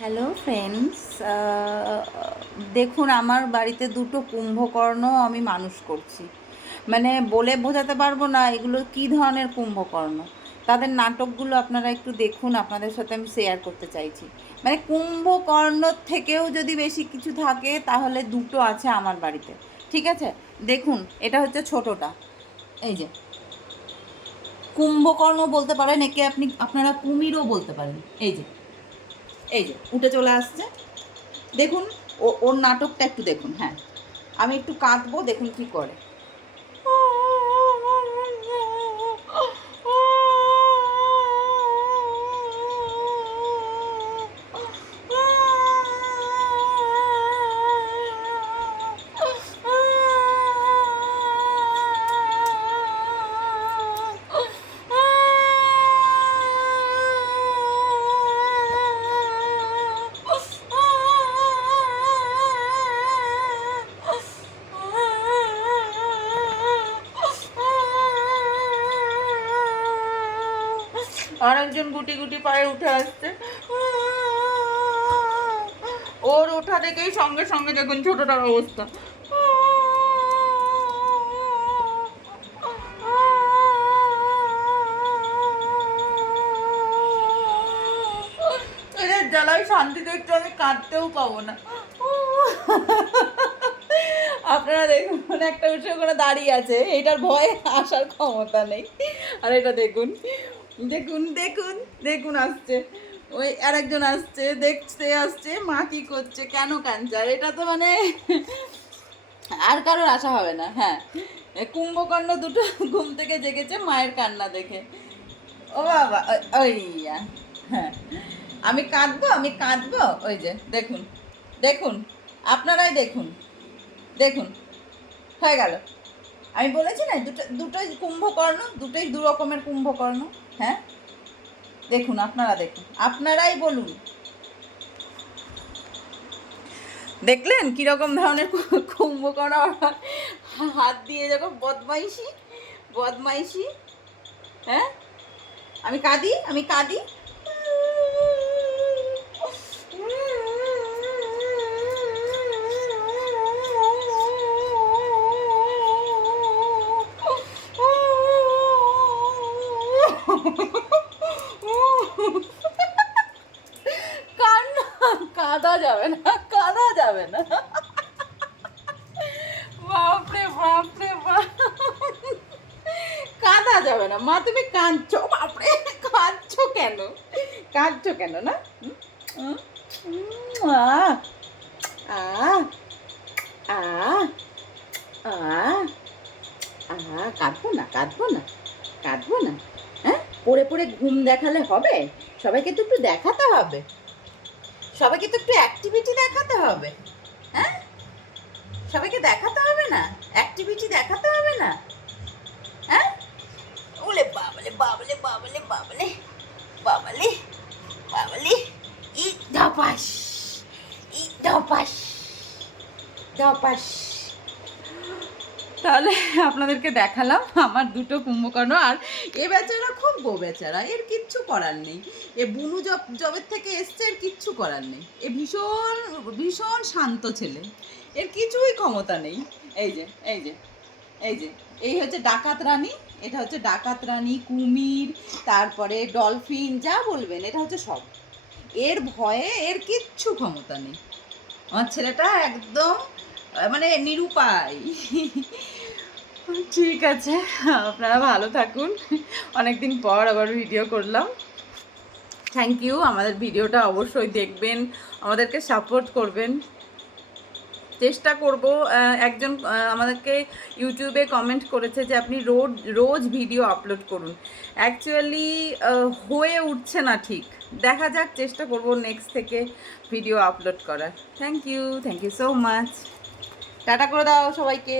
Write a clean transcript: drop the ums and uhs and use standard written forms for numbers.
Hello friends, দেখুন আমার বাড়িতে দুটো কুম্ভকর্ণ আমি মানুষ করছি। মানে বলে বোঝাতে পারবো না এগুলো কী ধরনের কুম্ভকর্ণ। তাদের নাটকগুলো আপনারা একটু দেখুন, আপনাদের সাথে আমি শেয়ার করতে চাইছি। মানে কুম্ভকর্ণর থেকেও যদি বেশি কিছু থাকে তাহলে দুটো আছে আমার বাড়িতে। ঠিক আছে, দেখুন এটা হচ্ছে ছোটোটা। এই যে কুম্ভকর্ণ বলতে পারেন একে, আপনারা কুমিরও বলতে পারেন। এই যে উঠে চলে আসছে, দেখুন। ওর নাটকটা একটু দেখুন। হ্যাঁ, আমি একটু কাঁদবো, দেখুন কি করে। আর একজন গুটি গুটি পায়ে উঠে আসছে। ওর ওঠা থেকেই সঙ্গে সঙ্গে দেখুন ছোটটার অবস্থা। এদের জ্বালায় শান্তিতে একটু আমি কাঁদতেও পাবো না। আপনারা দেখুন, একটা উঠে করে দাঁড়িয়ে আছে, এটার ভয় আসার ক্ষমতা নেই। আর এটা দেখুন দেখুন দেখুন দেখুন আসছে, ওই আরেকজন আসছে, দেখতে আসছে মা কি করছে, কেন কাঞ্চার, এটা তো মানে আর কারোর আশা হবে না। হ্যাঁ, কুম্ভকর্ণ দুটো ঘুম থেকে জেগেছে মায়ের কান্না দেখে। ও বাবা, ওইয়া। হ্যাঁ, আমি কাঁদবো, আমি কাঁদবো। ওই যে দেখুন দেখুন, আপনারাই দেখুন দেখুন, হয়ে গেল। আমি বলেছি না দুটোই কুম্ভকর্ণ, দুটোই দু রকমের কুম্ভকর্ণ। হ্যাঁ, দেখুন, আপনারা দেখুন, আপনারাই বলুন। দেখলেন কীরকম ধরনের কুম্ভকর্ণ হাত দিয়ে যখন বদমাইশি বদমাইশি। হ্যাঁ, আমি কাঁদি, আমি কাঁদি। কান্না, কাঁদা যাবে না, কাঁদা যাবে না। বাপরে বাপরে বাপ, কাঁদা যাবে না মা, তুমি কাঁদছো। বাপরে, কাঁদছো কেন, কাঁদছো কেন না? আ আ আ কাঁদবো না, কাঁদবো না, কাঁদবো না। হ্যাঁ, পড়ে পড়ে ঘুম দেখালে হবে? সবাইকে তো একটু দেখাতে হবে, সবাইকে তো একটু অ্যাক্টিভিটি দেখাতে হবে। হ্যাঁ, সবাইকে দেখাতে হবে না, অ্যাক্টিভিটি দেখাতে হবে না? হ্যাঁ, ওলে বাবলে বাবলে বাবলে বাবলে বাবলে বাবলে, ই ধপাস, ই ধপাস ধপাস। তাহলে আপনাদেরকে দেখালাম আমার দুটো কুম্ভকর্ণ। আর এ বেচারা খুব গো বেচারা, এর কিচ্ছু করার নেই। এ বুনু জবের থেকে এসছে, এর কিচ্ছু করার নেই। এ ভীষণ ভীষণ শান্ত ছেলে, এর কিছুই ক্ষমতা নেই। এই যে এই যে এই যে এই হচ্ছে ডাকাত রানী, এটা হচ্ছে ডাকাত রানী, কুমির, তারপরে ডলফিন, যা বলবেন, এটা হচ্ছে সব। এর ভয়ে এর কিচ্ছু ক্ষমতা নেই। আমার ছেলেটা একদম মানে নিরুপায়। ঠিক আছে, আপনারা ভালো থাকুন। অনেকদিন পর আবার ভিডিও করলাম। থ্যাংক ইউ, আমাদের ভিডিওটা অবশ্যই দেখবেন, আমাদেরকে সাপোর্ট করবেন। চেষ্টা করব। একজন আমাদেরকে ইউটিউবে কমেন্ট করেছে যে আপনি রোজ ভিডিও আপলোড করুন। অ্যাকচুয়ালি হয়ে উঠছে না ঠিক, দেখা যাক, চেষ্টা করব নেক্সট থেকে ভিডিও আপলোড করার। Thank you so much. Tata করে দাও সবাইকে।